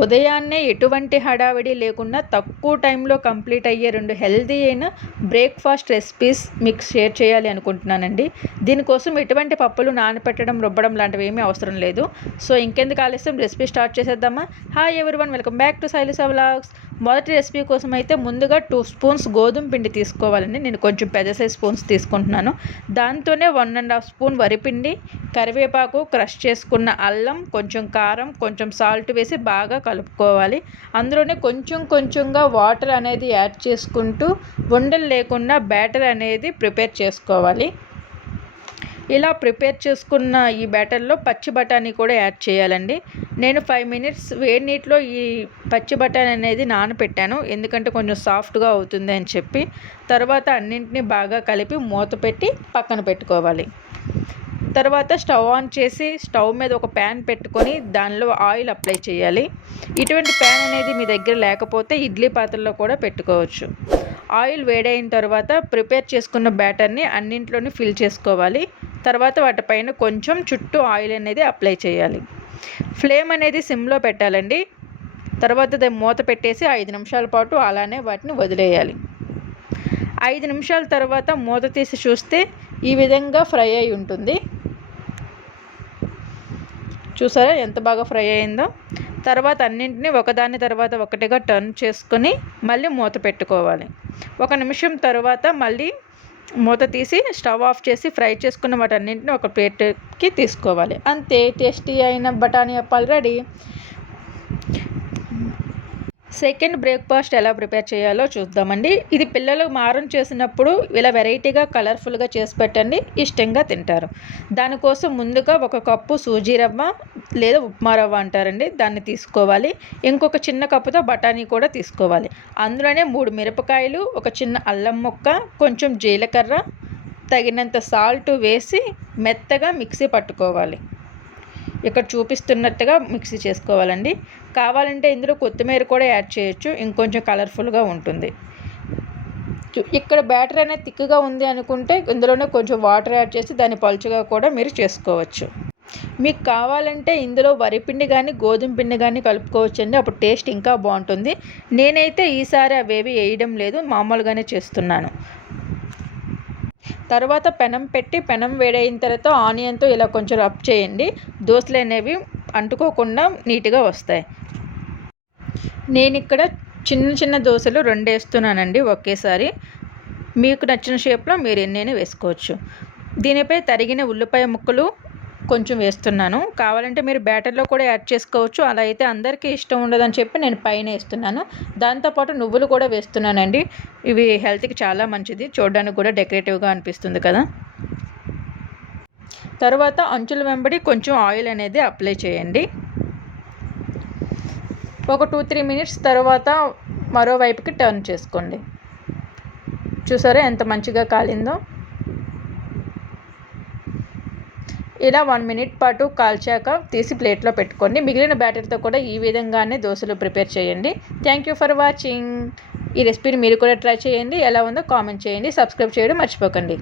ఉదయాన్నే ఎటువంటి హడావిడి లేకుండా తక్కువ టైంలో కంప్లీట్ అయ్యే 2 హెల్తీ అయిన బ్రేక్ఫాస్ట్ రెసిపీస్ మీకు షేర్ చేయాలి అనుకుంటున్నానండి. దీనికోసం ఎటువంటి పప్పులు నానపెట్టడం, రుబ్బడం లాంటివి ఏమీ అవసరం లేదు. సో ఇంకెందుకు ఆలస్యం, రెసిపీ స్టార్ట్ చేసేద్దామా? Hi everyone, welcome back to Shailaja vlogs. మొదటి రెసిపీ కోసం అయితే ముందుగా 2 స్పూన్స్ గోధుమ పిండి తీసుకోవాలండి. నేను కొంచెం పెద్ద సైజ్ స్పూన్స్ తీసుకుంటున్నాను. దాంతోనే 1.5 స్పూన్ వరిపిండి, కరివేపాకు, క్రష్ చేసుకున్న అల్లం, కొంచెం కారం, కొంచెం సాల్ట్ వేసి బాగా కలుపుకోవాలి. అందులోనే కొంచెంగా వాటర్ అనేది యాడ్ చేసుకుంటూ ఉండలు లేకుండా బ్యాటర్ అనేది ప్రిపేర్ చేసుకోవాలి. ఇలా ప్రిపేర్ చేసుకున్న ఈ బ్యాటర్లో పచ్చి బఠానీ కూడా యాడ్ చేయాలండి. నేను 5 మినిట్స్ వేడి నీటిలో ఈ పచ్చి బఠానీ అనేది నానపెట్టాను, ఎందుకంటే కొంచెం సాఫ్ట్గా అవుతుంది అని చెప్పి. తర్వాత అన్నింటినీ బాగా కలిపి మూత పెట్టి పక్కన పెట్టుకోవాలి. తర్వాత స్టవ్ ఆన్ చేసి స్టవ్ మీద ఒక ప్యాన్ పెట్టుకొని దానిలో ఆయిల్ అప్లై చేయాలి. ఇటువంటి ప్యాన్ అనేది మీ దగ్గర లేకపోతే ఇడ్లీ పాత్రలో కూడా పెట్టుకోవచ్చు. ఆయిల్ వేడైన తర్వాత ప్రిపేర్ చేసుకున్న బ్యాటర్ని అన్నింట్లోనే ఫిల్ చేసుకోవాలి. తర్వాత వాటిపైన కొంచెం చుట్టూ ఆయిల్ అనేది అప్లై చేయాలి. ఫ్లేమ్ అనేది సిమ్లో పెట్టాలండి. తర్వాత దాన్ని మూత పెట్టేసి 5 నిమిషాల పాటు అలానే వాటిని వదిలేయాలి. 5 నిమిషాల తర్వాత మూత తీసి చూస్తే ఈ విధంగా ఫ్రై అయి ఉంటుంది. చూసారా ఎంత బాగా ఫ్రై అయిందో? తర్వాత అన్నింటినీ ఒకదాని తర్వాత ఒకటిగా టర్న్ చేసుకొని మళ్ళీ మూత పెట్టుకోవాలి. 1 నిమిషం తర్వాత మళ్ళీ మూత తీసి స్టవ్ ఆఫ్ చేసి ఫ్రై చేసుకున్న వాటన్నింటినీ ఒక ప్లేట్కి తీసుకోవాలి. అంతే, టేస్టీ అయిన బఠానీ అప్పాలు రెడీ. సెకండ్ బ్రేక్ఫాస్ట్ ఎలా ప్రిపేర్ చేయాలో చూద్దామండి. ఇది పిల్లలు మారం చేసినప్పుడు ఇలా వెరైటీగా కలర్ఫుల్గా చేసి పెట్టండి, ఇష్టంగా తింటారు. దానికోసం ముందుగా 1 కప్పు సూజీ రవ్వ లేదా ఉప్మా రవ్వ అంటారండి, దాన్ని తీసుకోవాలి. ఇంకొక చిన్న కప్పుతో బఠానీ కూడా తీసుకోవాలి. అందులోనే 3 మిరపకాయలు, ఒక చిన్న అల్లం ముక్క, కొంచెం జీలకర్ర, తగినంత సాల్ట్ వేసి మెత్తగా మిక్సీ పట్టుకోవాలి. ఇక్కడ చూపిస్తున్నట్టుగా మిక్సీ చేసుకోవాలండి. కావాలంటే ఇందులో కొత్తిమీర కూడా యాడ్ చేయొచ్చు, ఇంకొంచెం కలర్ఫుల్గా ఉంటుంది. ఇక్కడ బ్యాటర్ అనేది థిక్గా ఉంది అనుకుంటే ఇందులోనే కొంచెం వాటర్ యాడ్ చేసి దాన్ని పలుచగా కూడా మీరు చేసుకోవచ్చు. మీకు కావాలంటే ఇందులో వరిపిండి కానీ గోధుమ పిండి కానీ కలుపుకోవచ్చండి, అప్పుడు టేస్ట్ ఇంకా బాగుంటుంది. నేనైతే ఈసారి అవేవి వేయడం లేదు, మామూలుగానే చేస్తున్నాను. తర్వాత పెనం పెట్టి పెనం వేడైన తర్వాత ఆనియన్తో ఇలా కొంచెం రబ్ చేయండి. దోసలు అనేవి అంటుకోకుండా నీట్గా వస్తాయి. నేను ఇక్కడ చిన్న దోసలు 2 వేస్తున్నానండి ఒకేసారి. మీకు నచ్చిన షేప్లో మీరు ఎన్నైనా వేసుకోవచ్చు. దీనిపై తరిగిన ఉల్లిపాయ ముక్కలు కొంచెం వేస్తున్నాను. కావాలంటే మీరు బ్యాటర్లో కూడా యాడ్ చేసుకోవచ్చు, అలా అయితే అందరికీ ఇష్టం ఉండదని చెప్పి నేను పైన వేస్తున్నాను. దాంతోపాటు నువ్వులు కూడా వేస్తున్నానండి. ఇవి హెల్త్కి చాలా మంచిది, చూడడానికి కూడా డెకరేటివ్గా అనిపిస్తుంది కదా. తర్వాత అంచుల వెంబడి కొంచెం ఆయిల్ అనేది అప్లై చేయండి. ఒక 2-3 మినిట్స్ తర్వాత మరోవైపుకి టర్న్ చేసుకోండి. చూసారా ఎంత మంచిగా కాలిందో? ఇలా 1 మినిట్ పాటు కాల్చాక తీసి ప్లేట్లో పెట్టుకోండి. మిగిలిన బ్యాటర్తో కూడా ఈ విధంగానే దోశలు ప్రిపేర్ చేయండి. Thank you for watching. ఈ రెసిపీని మీరు కూడా ట్రై చేయండి, ఎలా ఉందో కామెంట్ చేయండి. సబ్స్క్రైబ్ చేయడం మర్చిపోకండి.